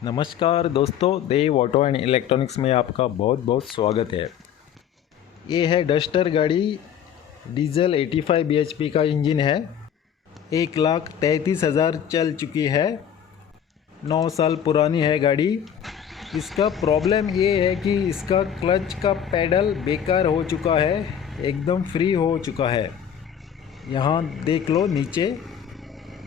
नमस्कार दोस्तों, देव auto and electronics में आपका बहुत बहुत स्वागत है। ये है डस्टर गाड़ी, डीजल 85 bhp का इंजन है। 1,33,000 चल चुकी है। 9 साल पुरानी है गाड़ी। इसका प्रॉब्लम ये है कि इसका क्लच का पैडल बेकार हो चुका है, एकदम फ्री हो चुका है। यहाँ देख लो नीचे,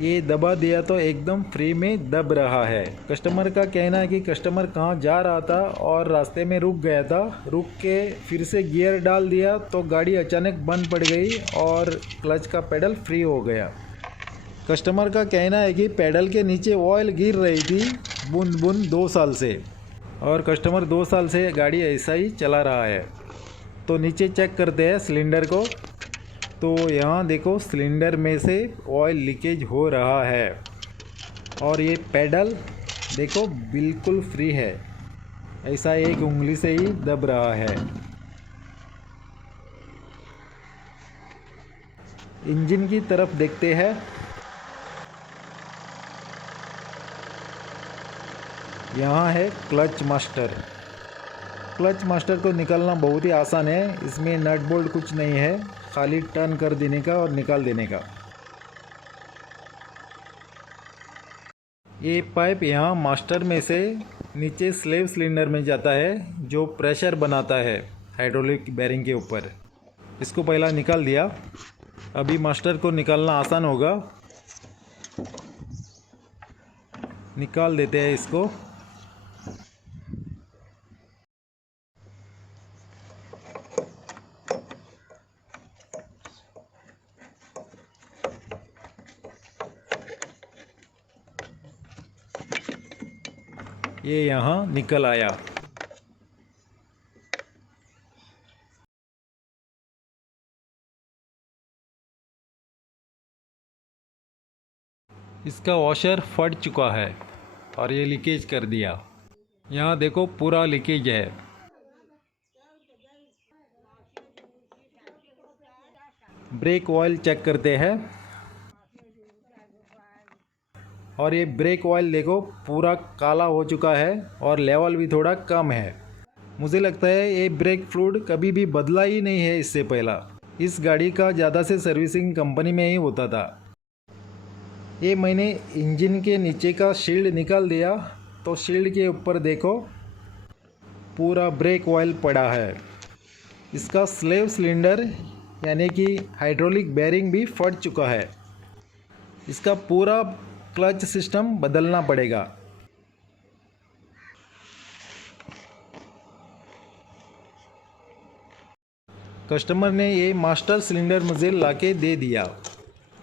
ये दबा दिया तो एकदम फ्री में दब रहा है। कस्टमर का कहना है कि कस्टमर कहाँ जा रहा था और रास्ते में रुक गया था, रुक के फिर से गियर डाल दिया तो गाड़ी अचानक बंद पड़ गई और क्लच का पेडल फ्री हो गया। कस्टमर का कहना है कि पेडल के नीचे ऑयल गिर रही थी बूंद बूंद 2 साल से, और कस्टमर 2 साल से गाड़ी ऐसा ही चला रहा है। तो नीचे चेक करते हैं सिलेंडर को, तो यहाँ देखो सिलेंडर में से ऑयल लीकेज हो रहा है और ये पेडल देखो बिल्कुल फ्री है, ऐसा एक उंगली से ही दब रहा है। इंजन की तरफ देखते हैं। यहाँ है क्लच मास्टर। क्लच मास्टर को निकालना बहुत ही आसान है। इसमें नट बोल्ट कुछ नहीं है, खाली टर्न कर देने का और निकाल देने का। ये पाइप यहाँ मास्टर में से नीचे स्लेव सिलेंडर में जाता है, जो प्रेशर बनाता है हाइड्रोलिक बेरिंग के ऊपर। इसको पहला निकाल दिया। अभी मास्टर को निकालना आसान होगा। निकाल देते हैं इसको। ये यहाँ निकल आया। इसका वॉशर फट चुका है और ये लीकेज कर दिया। यहाँ देखो पूरा लीकेज है। ब्रेक ऑयल चेक करते हैं, और ये ब्रेक ऑयल देखो पूरा काला हो चुका है और लेवल भी थोड़ा कम है। मुझे लगता है ये ब्रेक फ्लूइड कभी भी बदला ही नहीं है इससे पहला। इस गाड़ी का ज़्यादा से सर्विसिंग कंपनी में ही होता था। ये मैंने इंजन के नीचे का शील्ड निकाल दिया, तो शील्ड के ऊपर देखो पूरा ब्रेक ऑयल पड़ा है। इसका स्लेव सिलेंडर यानी कि हाइड्रोलिक बेरिंग भी फट चुका है। इसका पूरा क्लच सिस्टम बदलना पड़ेगा। कस्टमर ने ये मास्टर सिलेंडर मुझे लाके दे दिया।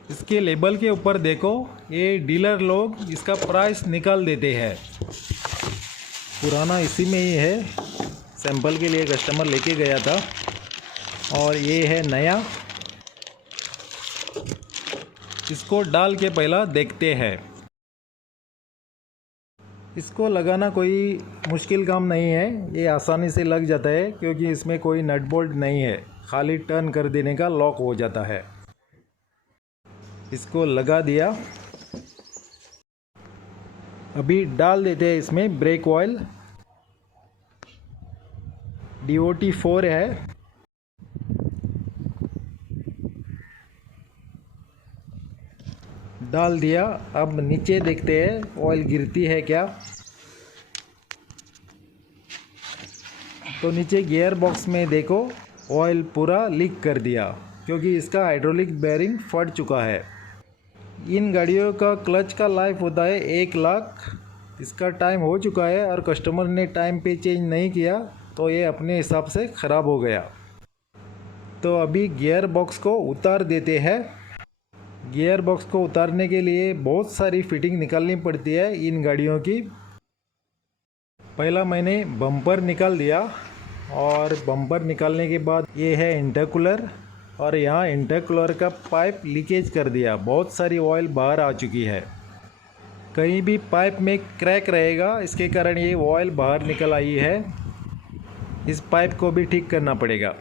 इसके लेबल के ऊपर देखो, ये डीलर लोग इसका प्राइस निकाल देते हैं। पुराना इसी में ही है, सैंपल के लिए कस्टमर लेके गया था, और ये है नया। इसको डाल के पहला देखते हैं। इसको लगाना कोई मुश्किल काम नहीं है, ये आसानी से लग जाता है क्योंकि इसमें कोई नट बोल्ट नहीं है, खाली टर्न कर देने का लॉक हो जाता है। इसको लगा दिया। अभी डाल देते हैं इसमें ब्रेक ऑयल। DOT 4 है। डाल दिया। अब नीचे देखते हैं ऑयल गिरती है क्या। तो नीचे गियर बॉक्स में देखो ऑयल पूरा लीक कर दिया, क्योंकि इसका हाइड्रोलिक बेरिंग फट चुका है। इन गाड़ियों का क्लच का लाइफ होता है 1 लाख। इसका टाइम हो चुका है और कस्टमर ने टाइम पे चेंज नहीं किया, तो ये अपने हिसाब से ख़राब हो गया। तो अभी गियर बॉक्स को उतार देते हैं। गियर बॉक्स को उतारने के लिए बहुत सारी फिटिंग निकालनी पड़ती है इन गाड़ियों की। पहला मैंने बम्पर निकाल दिया, और बम्पर निकालने के बाद ये है इंटरकूलर, और यहाँ इंटरकूलर का पाइप लीकेज कर दिया। बहुत सारी ऑयल बाहर आ चुकी है। कहीं भी पाइप में क्रैक रहेगा, इसके कारण ये ऑयल बाहर निकल आई है। इस पाइप को भी ठीक करना पड़ेगा।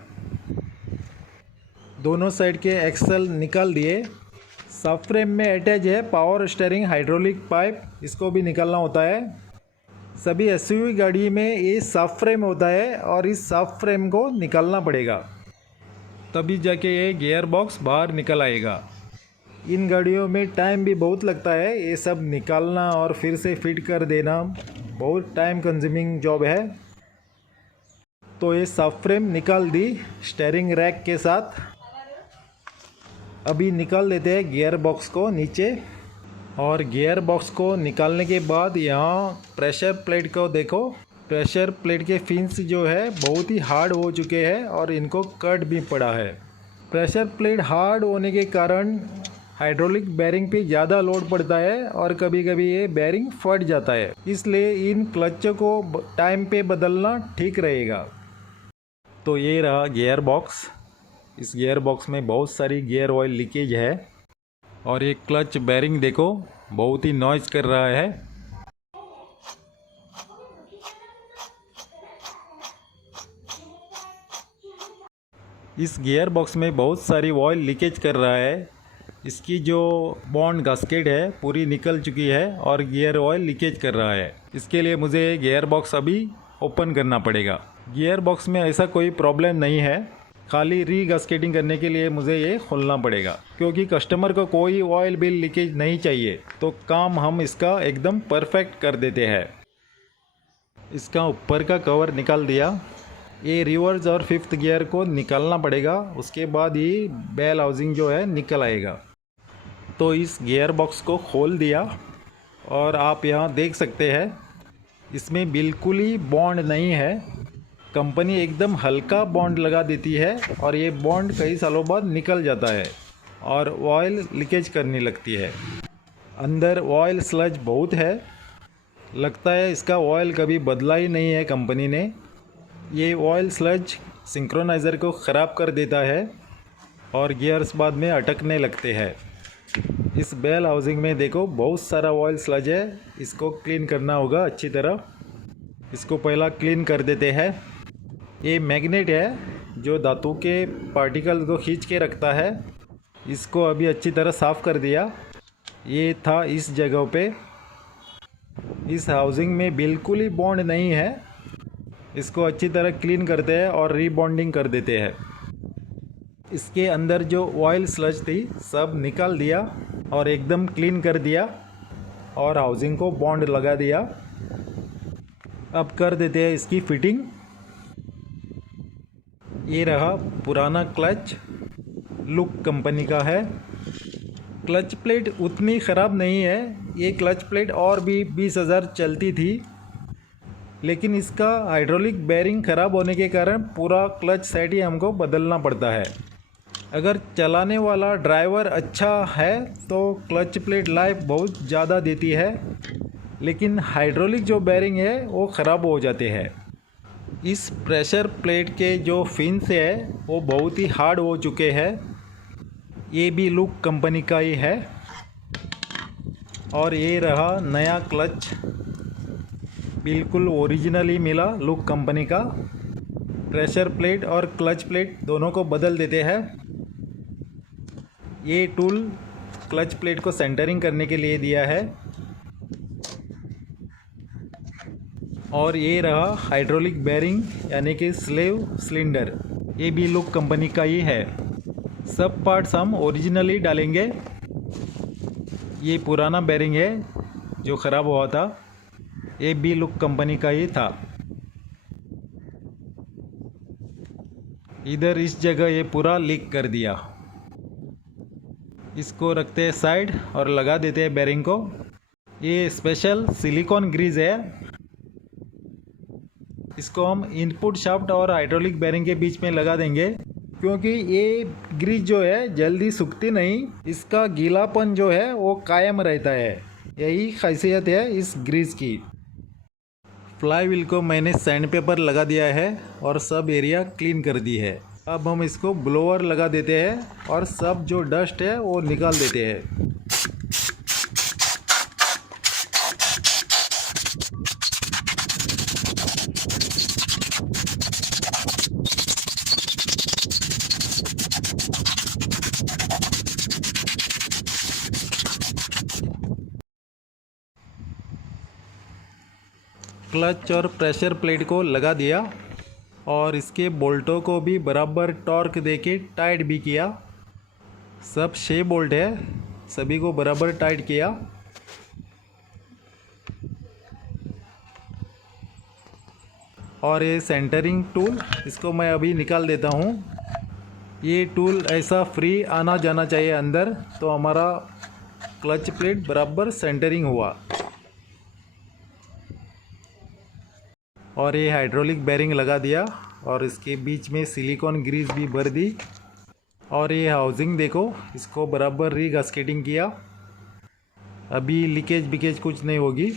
दोनों साइड के एक्सल निकाल दिए। सब फ्रेम में अटैच है पावर स्टीयरिंग हाइड्रोलिक पाइप, इसको भी निकालना होता है। सभी एसयूवी गाड़ी में ये साफ फ्रेम होता है और इस साफ फ्रेम को निकालना पड़ेगा, तभी जाके ये गियर बॉक्स बाहर निकल आएगा। इन गाड़ियों में टाइम भी बहुत लगता है, ये सब निकालना और फिर से फिट कर देना बहुत टाइम कंज्यूमिंग जॉब है। तो ये साफ फ्रेम निकाल दी स्टीयरिंग रैक के साथ। अभी निकाल देते हैं गियर बॉक्स को नीचे। और गियर बॉक्स को निकालने के बाद यहाँ प्रेशर प्लेट को देखो, प्रेशर प्लेट के फिन्स जो है बहुत ही हार्ड हो चुके हैं और इनको कट भी पड़ा है। प्रेशर प्लेट हार्ड होने के कारण हाइड्रोलिक बेरिंग पे ज़्यादा लोड पड़ता है और कभी कभी ये बेरिंग फट जाता है, इसलिए इन क्लच को टाइम पे बदलना ठीक रहेगा। तो ये रहा गियर बॉक्स। इस गियर बॉक्स में बहुत सारी गियर ऑयल लीकेज है और ये क्लच बेरिंग देखो बहुत ही नॉइज़ कर रहा है। इस गियर बॉक्स में बहुत सारी ऑयल लीकेज कर रहा है। इसकी जो बॉन्ड गास्केट है पूरी निकल चुकी है और गियर ऑयल लीकेज कर रहा है। इसके लिए मुझे गियर बॉक्स अभी ओपन करना पड़ेगा। गियर बॉक्स में ऐसा कोई प्रॉब्लम नहीं है, खाली री गास्केटिंग करने के लिए मुझे ये खोलना पड़ेगा, क्योंकि कस्टमर को कोई ऑयल बिल लीकेज नहीं चाहिए। तो काम हम इसका एकदम परफेक्ट कर देते हैं। इसका ऊपर का कवर निकाल दिया। ये रिवर्स और फिफ्थ गियर को निकालना पड़ेगा, उसके बाद ये बेल हाउसिंग जो है निकल आएगा। तो इस गियर बॉक्स को खोल दिया और आप यहाँ देख सकते हैं इसमें बिल्कुल ही बॉन्ड नहीं है। कंपनी एकदम हल्का बॉन्ड लगा देती है और ये बॉन्ड कई सालों बाद निकल जाता है और ऑयल लीकेज करने लगती है। अंदर ऑयल स्लज बहुत है, लगता है इसका ऑयल कभी बदला ही नहीं है कंपनी ने। ये ऑयल स्लज सिंक्रोनाइज़र को ख़राब कर देता है और गियर्स बाद में अटकने लगते हैं। इस बेल हाउसिंग में देखो बहुत सारा ऑयल स्लज है, इसको क्लीन करना होगा अच्छी तरह। इसको पहला क्लीन कर देते हैं। ये मैग्नेट है जो धातु के पार्टिकल को खींच के रखता है, इसको अभी अच्छी तरह साफ़ कर दिया। ये था इस जगह पे। इस हाउसिंग में बिल्कुल ही बॉन्ड नहीं है, इसको अच्छी तरह क्लीन करते हैं और रीबॉन्डिंग कर देते हैं। इसके अंदर जो ऑयल स्लज थी सब निकाल दिया और एकदम क्लीन कर दिया और हाउसिंग को बॉन्ड लगा दिया। अब कर देते हैं इसकी फिटिंग। ये रहा पुराना क्लच, लुक कंपनी का है। क्लच प्लेट उतनी ख़राब नहीं है, ये क्लच प्लेट और भी 20,000 चलती थी, लेकिन इसका हाइड्रोलिक बेरिंग ख़राब होने के कारण पूरा क्लच सेट ही हमको बदलना पड़ता है। अगर चलाने वाला ड्राइवर अच्छा है तो क्लच प्लेट लाइफ बहुत ज़्यादा देती है, लेकिन हाइड्रोलिक जो बेरिंग है वो ख़राब हो जाते हैं। इस प्रेशर प्लेट के जो फिन्स है वो बहुत ही हार्ड हो चुके हैं। ये भी लुक कंपनी का ही है। और ये रहा नया क्लच, बिल्कुल ओरिजिनल ही मिला लुक कंपनी का। प्रेशर प्लेट और क्लच प्लेट दोनों को बदल देते हैं। ये टूल क्लच प्लेट को सेंटरिंग करने के लिए दिया है। और ये रहा हाइड्रोलिक बेरिंग यानी कि स्लेव सिलेंडर, ये भी लुक कंपनी का ही है। सब पार्ट्स हम ओरिजिनली डालेंगे। ये पुराना बेरिंग है जो ख़राब हुआ था, ये भी लुक कंपनी का ही था। इधर इस जगह ये पूरा लीक कर दिया। इसको रखते हैं साइड और लगा देते हैं बेरिंग को। ये स्पेशल सिलिकॉन ग्रीज है, इसको हम इनपुट शाफ्ट और हाइड्रोलिक बेरिंग के बीच में लगा देंगे, क्योंकि ये ग्रीज जो है जल्दी सूखती नहीं, इसका गीलापन जो है वो कायम रहता है। यही खासियत है इस ग्रीज की। फ्लाई व्हील को मैंने सैंड पेपर लगा दिया है और सब एरिया क्लीन कर दी है। अब हम इसको ब्लोअर लगा देते हैं और सब जो डस्ट है वो निकाल देते हैं। क्लच और प्रेशर प्लेट को लगा दिया और इसके बोल्टों को भी बराबर टॉर्क देके टाइट भी किया। सब 6 बोल्ट है, सभी को बराबर टाइट किया। और ये सेंटरिंग टूल, इसको मैं अभी निकाल देता हूँ। ये टूल ऐसा फ्री आना जाना चाहिए अंदर, तो हमारा क्लच प्लेट बराबर सेंटरिंग हुआ। और ये हाइड्रोलिक बेरिंग लगा दिया और इसके बीच में सिलिकॉन ग्रीस भी भर दी। और ये हाउसिंग देखो, इसको बराबर रीगास्केटिंग किया। अभी लीकेज बिकेज कुछ नहीं होगी।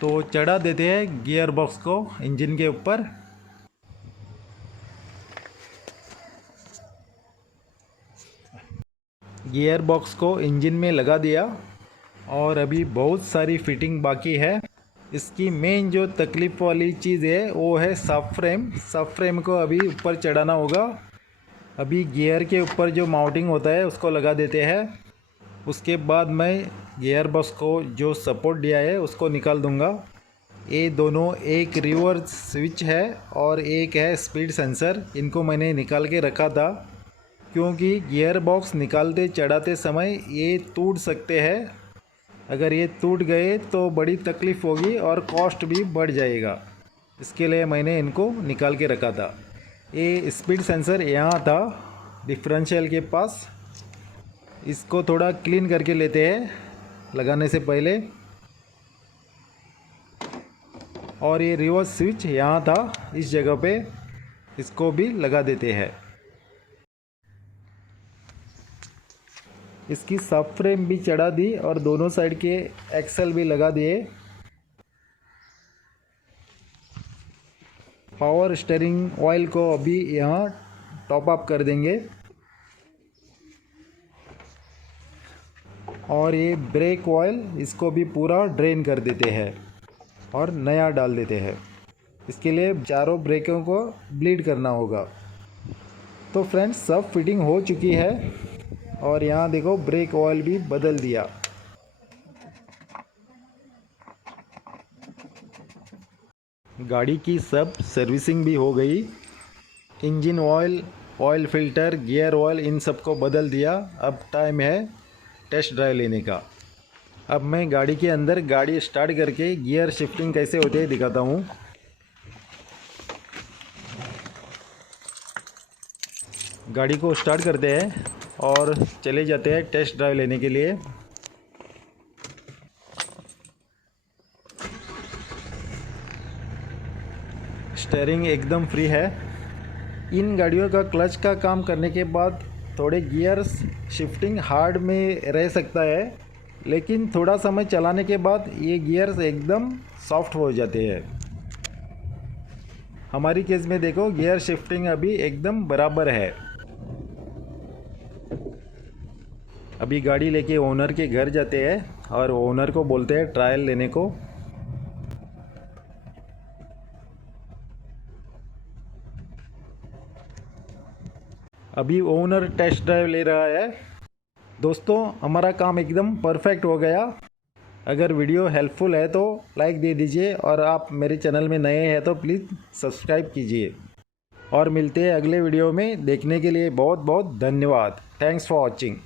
तो चढ़ा देते हैं गियर बॉक्स को इंजन के ऊपर। गियर बॉक्स को इंजन में लगा दिया और अभी बहुत सारी फिटिंग बाकी है। इसकी मेन जो तकलीफ़ वाली चीज़ है वो है सब फ्रेम। सब फ्रेम को अभी ऊपर चढ़ाना होगा। अभी गियर के ऊपर जो माउंटिंग होता है उसको लगा देते हैं। उसके बाद मैं गियर बॉक्स को जो सपोर्ट दिया है उसको निकाल दूंगा। ये दोनों, एक रिवर्स स्विच है और एक है स्पीड सेंसर, इनको मैंने निकाल के रखा था क्योंकि गियर बॉक्स निकालते चढ़ाते समय ये टूट सकते हैं। अगर ये टूट गए तो बड़ी तकलीफ़ होगी और कॉस्ट भी बढ़ जाएगा। इसके लिए मैंने इनको निकाल के रखा था। ये स्पीड सेंसर यहाँ था डिफरेंशियल के पास। इसको थोड़ा क्लीन करके लेते हैं लगाने से पहले। और ये रिवर्स स्विच यहाँ था इस जगह पे, इसको भी लगा देते हैं। इसकी सब फ्रेम भी चढ़ा दी और दोनों साइड के एक्सल भी लगा दिए। पावर स्टीयरिंग ऑयल को अभी यहाँ टॉप अप कर देंगे। और ये ब्रेक ऑयल, इसको भी पूरा ड्रेन कर देते हैं और नया डाल देते हैं। इसके लिए चारों ब्रेकों को ब्लीड करना होगा। तो फ्रेंड्स, सब फिटिंग हो चुकी है और यहाँ देखो ब्रेक ऑयल भी बदल दिया। गाड़ी की सब सर्विसिंग भी हो गई। Engine oil, oil filter, gear oil, इन सब को बदल दिया। अब टाइम है टेस्ट ड्राइव लेने का। अब मैं गाड़ी के अंदर गाड़ी स्टार्ट करके गियर शिफ्टिंग कैसे होती है दिखाता हूँ। गाड़ी को स्टार्ट करते हैं और चले जाते हैं टेस्ट ड्राइव लेने के लिए। स्टीयरिंग एकदम फ्री है। इन गाड़ियों का क्लच का काम करने के बाद थोड़े गियर्स शिफ्टिंग हार्ड में रह सकता है, लेकिन थोड़ा समय चलाने के बाद ये गियर्स एकदम सॉफ्ट हो जाते हैं। हमारी केस में देखो गियर शिफ्टिंग अभी एकदम बराबर है। अभी गाड़ी लेके ओनर के घर जाते हैं और ओनर को बोलते हैं ट्रायल लेने को। अभी ओनर टेस्ट ड्राइव ले रहा है। दोस्तों, हमारा काम एकदम परफेक्ट हो गया। अगर वीडियो हेल्पफुल है तो लाइक दे दीजिए और आप मेरे चैनल में नए हैं तो प्लीज़ सब्सक्राइब कीजिए। और मिलते हैं अगले वीडियो में। देखने के लिए बहुत बहुत धन्यवाद। Thanks for watching.